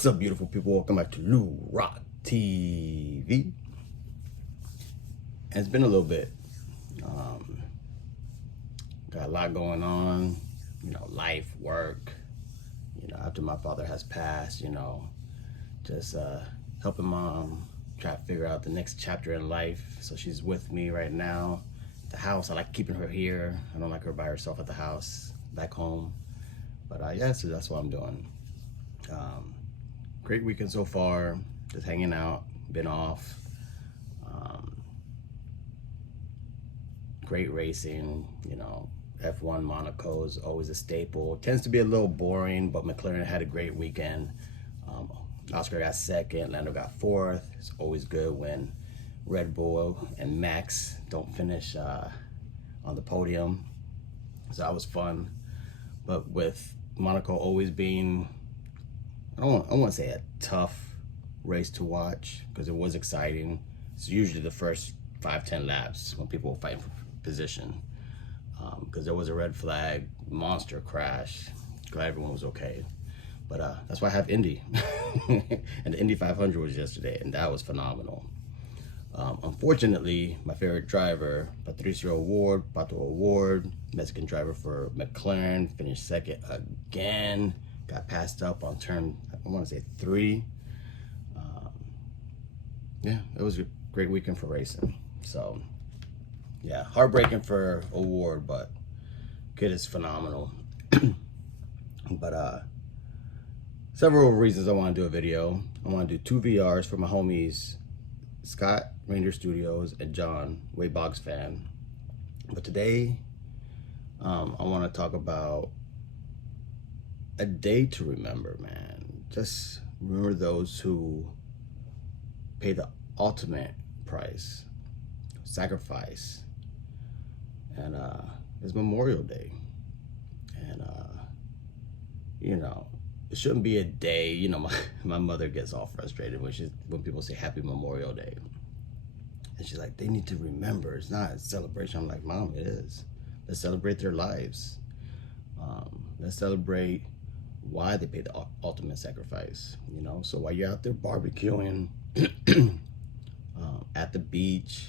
What's up, beautiful people? Welcome back to Lou Rock TV. And it's been a little bit. Got a lot going on, life, work, after my father has passed, just helping mom try to figure out the next chapter in life. So she's with me right now at the house. I like keeping her here. I don't like her by herself at the house, back home. But yeah, so that's what I'm doing. Great weekend so far, just hanging out, been off. Great racing, F1 Monaco is always a staple. Tends to be a little boring, but McLaren had a great weekend. Oscar got second, Lando got fourth. It's always good when Red Bull and Max don't finish on the podium. So that was fun. But with Monaco always being, I don't want to say a tough race to watch, because it was exciting. It's usually the first 5-10 laps when people were fighting for position, because there was a red flag, monster crash. Glad everyone was okay. But that's why I have Indy. And the Indy 500 was yesterday, and that was phenomenal. Unfortunately, my favorite driver, Patricio Pato Award, Mexican driver for McLaren, finished second again. Got passed up on turn, I want to say 3. Yeah, it was a great weekend for racing. So yeah, heartbreaking for Award, but kid is phenomenal. But several reasons I want to do a video. I want to do 2 VRs for my homies Scott, Ranger Studios, and John, Way Boggs fan. But today I want to talk about a day to remember, man. Just remember those who pay the ultimate price, sacrifice. And it's Memorial Day. And it shouldn't be a day, my mother gets all frustrated when people say Happy Memorial Day. And she's like, they need to remember, it's not a celebration. I'm like, Mom, it is. Let's celebrate their lives. Let's celebrate why they paid the ultimate sacrifice, So while you're out there barbecuing, at the beach,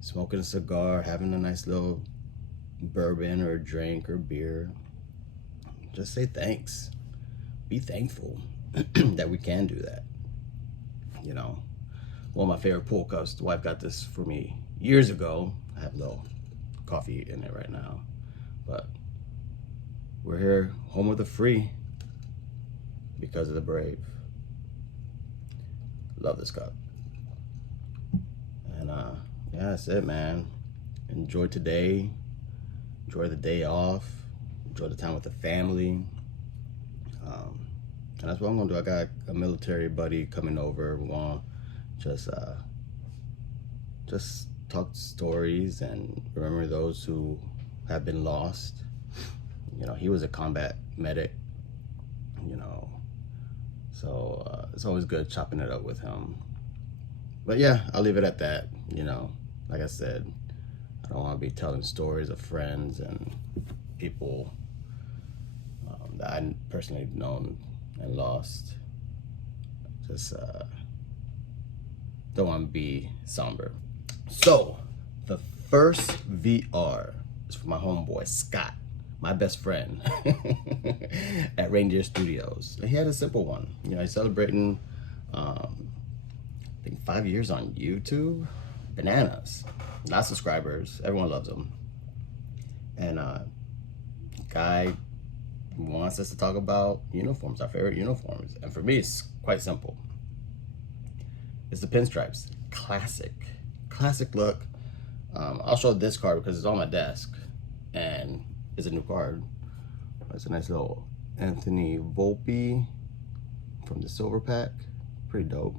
smoking a cigar, having a nice little bourbon or a drink or beer, just say thanks. Be thankful that we can do that. One of my favorite pool cups, the wife got this for me years ago. I have a little coffee in it right now, but we're here, home of the free, because of the brave. Love this cup. And yeah, that's it, man. Enjoy today. Enjoy the day off. Enjoy the time with the family. And that's what I'm gonna do. I got a military buddy coming over. We're gonna just talk stories and remember those who have been lost. He was a combat medic. So it's always good chopping it up with him. But yeah, I'll leave it at that. Like I said, I don't want to be telling stories of friends and people that I personally known and lost. Just don't want to be somber. So the first VR is for my homeboy Scott, my best friend at Ranger Studios. He had a simple one. He's celebrating I think 5 years on YouTube. Bananas. Lots of subscribers. Everyone loves him. And guy wants us to talk about uniforms, our favorite uniforms. And for me, it's quite simple. It's the pinstripes. Classic look. I'll show this card because it's on my desk and it's a new card. It's a nice little Anthony Volpe from the silver pack. Pretty dope.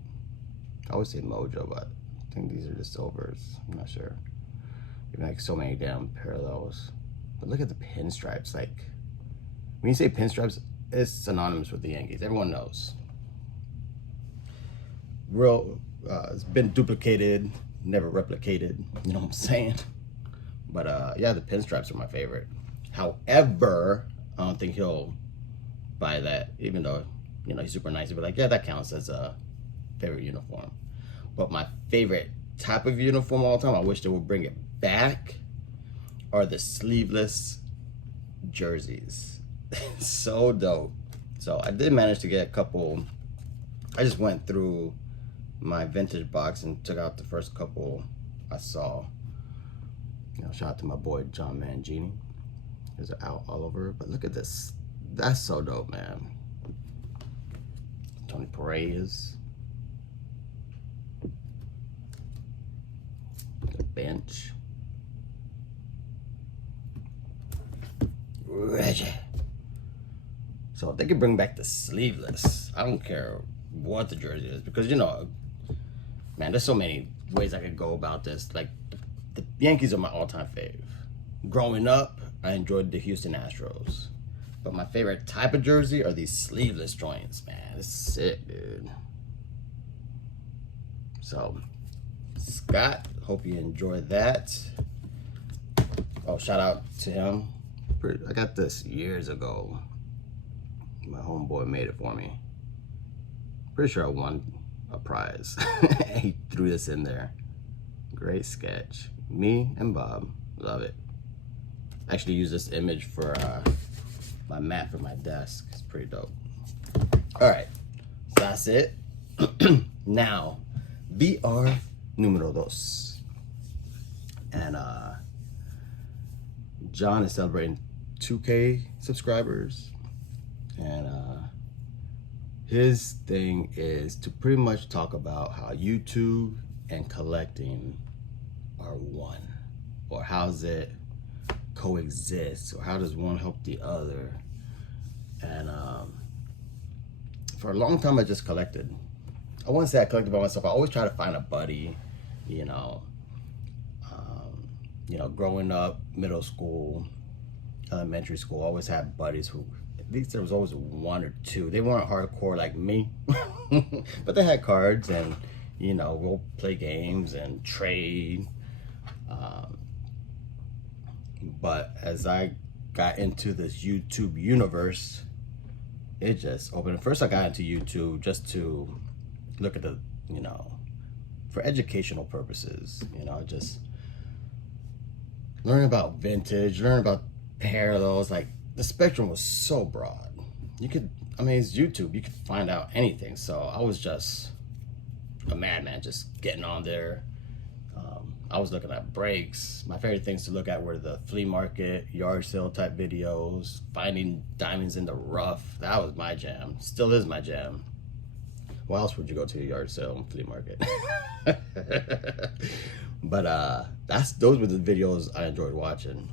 I always say Mojo, but I think these are the silvers. I'm not sure. You make so many damn parallels. But look at the pinstripes. Like, when you say pinstripes, it's synonymous with the Yankees. Everyone knows. It's been duplicated, never replicated. You know what I'm saying? But yeah, the pinstripes are my favorite. However, I don't think he'll buy that, even though you know, he's super nice. He'd be like, yeah, that counts as a favorite uniform. But my favorite type of uniform all the time, I wish they would bring it back, are the sleeveless jerseys. So dope. So I did manage to get a couple. I just went through my vintage box and took out the first couple I saw. You know, shout out to my boy John Mangini. These are out all over. But look at this. That's so dope, man. Tony Perez. The bench. Reggie. So if they could bring back the sleeveless, I don't care what the jersey is, because, you know, man, there's so many ways I could go about this. Like, the Yankees are my all-time fave. Growing up, I enjoyed the Houston Astros. But my favorite type of jersey are these sleeveless joints, man. It's sick, dude. So, Scott, hope you enjoyed that. Oh, shout out to him. I got this years ago. My homeboy made it for me. Pretty sure I won a prize. He threw this in there. Great sketch. Me and Bob. Love it. I actually use this image for my mat for my desk. It's pretty dope. Alright. So that's it. Now, VR numero dos. And John is celebrating 2K subscribers. And his thing is to pretty much talk about how YouTube and collecting are one, or how's it coexist, or how does one help the other. And for a long time I just collected. I wouldn't say I collected by myself. I always try to find a buddy, you know. Growing up, middle school, elementary school, I always had buddies who, at least there was always one or two. They weren't hardcore like me, but they had cards, and, you know, we'll play games and trade. But as I got into this YouTube universe, it just opened. First, I got into YouTube just to look at the, you know, for educational purposes, you know, just learn about vintage, learn about parallels. Like, the spectrum was so broad. You could, I mean, it's YouTube, you could find out anything. So I was just a madman, just getting on there. I was looking at breaks. My favorite things to look at were the flea market, yard sale type videos, finding diamonds in the rough. That was my jam. Still is my jam. Why else would you go to a yard sale and flea market? But those were the videos I enjoyed watching.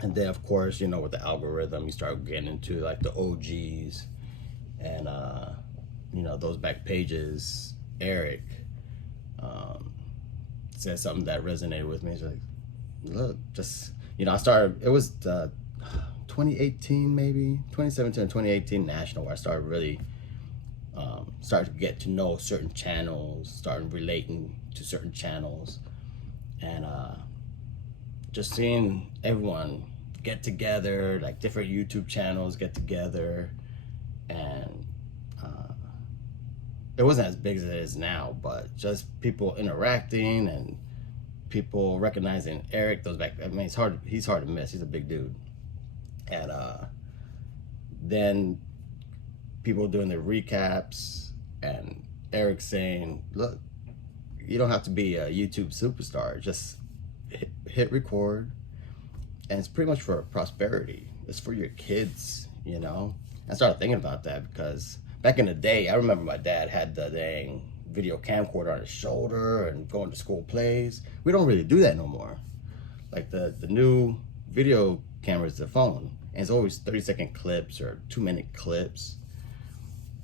And then, of course, you know, with the algorithm, you start getting into like the OGs, and you know, those back pages. Eric said something that resonated with me. He's like, look, just, you know, I started, it was 2018, maybe 2017 or 2018 national, where I started really started to get to know certain channels, started relating to certain channels, and just seeing everyone get together, like different YouTube channels get together, and it wasn't as big as it is now, but just people interacting and people recognizing Eric. Those back, I mean, he's hard to miss. He's a big dude. And then people doing their recaps, and Eric saying, look, you don't have to be a YouTube superstar. Just hit record, and it's pretty much for prosperity. It's for your kids, you know. I started thinking about that because back in the day, I remember my dad had the dang video camcorder on his shoulder and going to school plays. We don't really do that no more. Like the new video cameras, the phone, and it's always 30-second clips or 2-minute clips.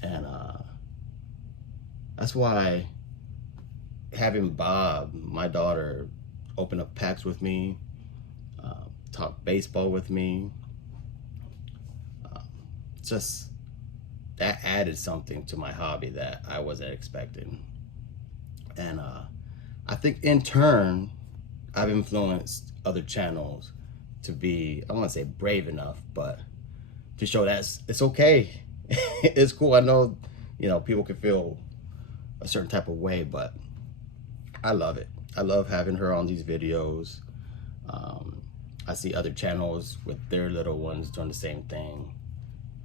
And that's why having Bob, my daughter, open up packs with me, talk baseball with me, just that added something to my hobby that I wasn't expecting. And I think in turn, I've influenced other channels to be, I don't want to say brave enough, but to show that it's okay it's cool. I know, people can feel a certain type of way, but I love it. I love having her on these videos. I see other channels with their little ones doing the same thing,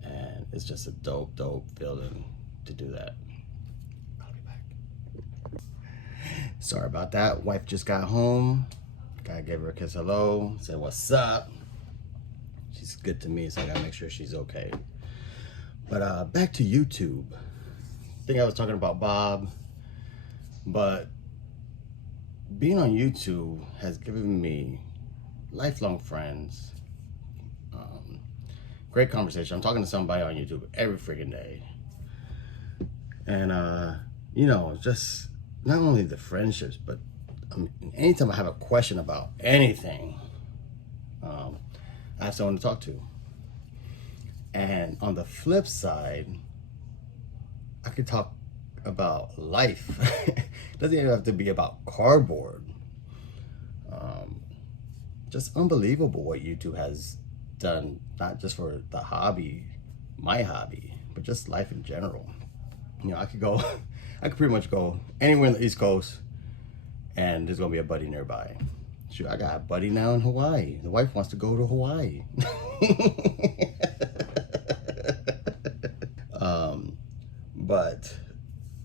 and it's just a dope feeling to do that. I'll be back. Sorry about that. Wife just got home. Gotta give her a kiss hello, say what's up. She's good to me, so I gotta make sure she's okay. But back to YouTube. I think I was talking about Bob, but being on YouTube has given me lifelong friends, great conversation. I'm talking to somebody on YouTube every freaking day, and just not only the friendships, but anytime I have a question about anything, I have someone to talk to. And on the flip side, I could talk about life. It doesn't even have to be about cardboard. Just unbelievable what YouTube has done, not just for the hobby, my hobby, but just life in general. I could pretty much go anywhere in the East Coast and there's gonna be a buddy nearby. Shoot, I got a buddy now in Hawaii. The wife wants to go to Hawaii. But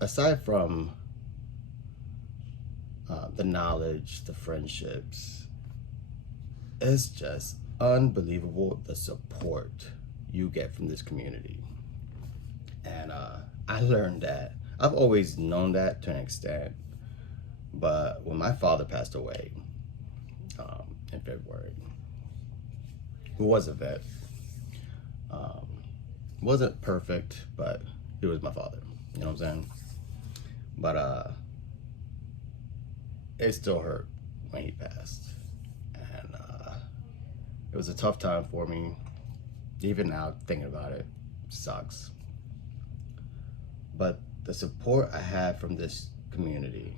aside from the knowledge, the friendships, it's just unbelievable the support you get from this community. And I learned that. I've always known that to an extent, but when my father passed away in February, who was a vet, wasn't perfect, but he was my father, you know what I'm saying? But it still hurt when he passed, and it was a tough time for me. Even now, thinking about it sucks. But the support I had from this community,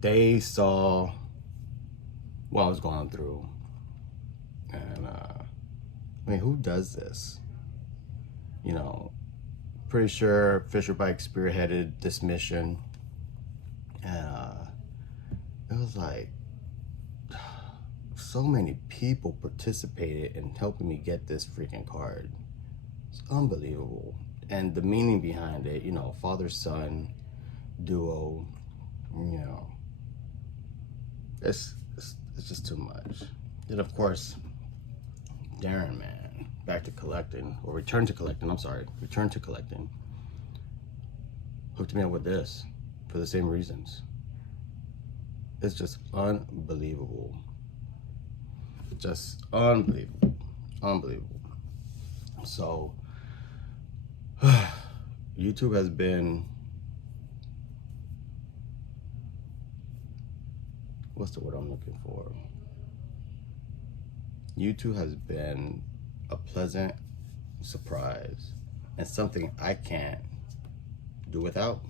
they saw what I was going through, and who does this? Pretty sure Fisher Bike spearheaded this mission, and it was like so many people participated in helping me get this freaking card. It's unbelievable. And the meaning behind it, father-son duo, it's just too much. Then of course, Darren, man, back to collecting, or return to collecting, hooked me up with this for the same reasons. It's just unbelievable. Just unbelievable. So YouTube has been, what's the word I'm looking for? YouTube has been a pleasant surprise and something I can't do without.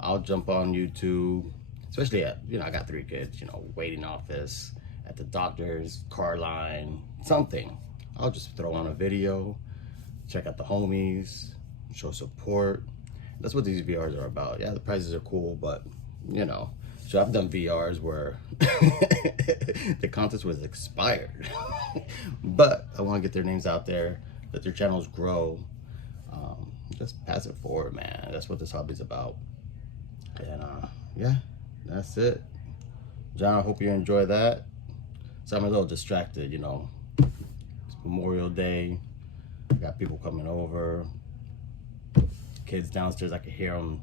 I'll jump on YouTube, especially at, I got 3 kids, waiting office, at the doctor's, car line, something. I'll just throw on a video, check out the homies, show support. That's what these VRs are about. Yeah, the prices are cool, but so I've done VRs where the contest was expired. But I want to get their names out there, let their channels grow. Just pass it forward, man. That's what this hobby's about. And yeah, that's it. John, I hope you enjoy that. So I'm a little distracted, It's Memorial Day. Got people coming over. Kids downstairs, I can hear them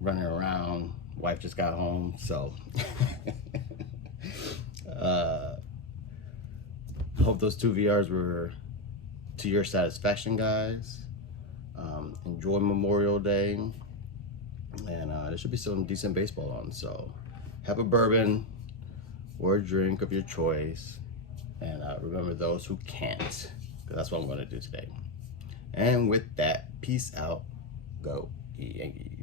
running around. Wife just got home, so hope those 2 VRs were to your satisfaction, guys. Enjoy Memorial Day, and there should be some decent baseball on, so have a bourbon or a drink of your choice, and remember those who can't, because that's what I'm going to do today. And with that, peace out. Go Yankees.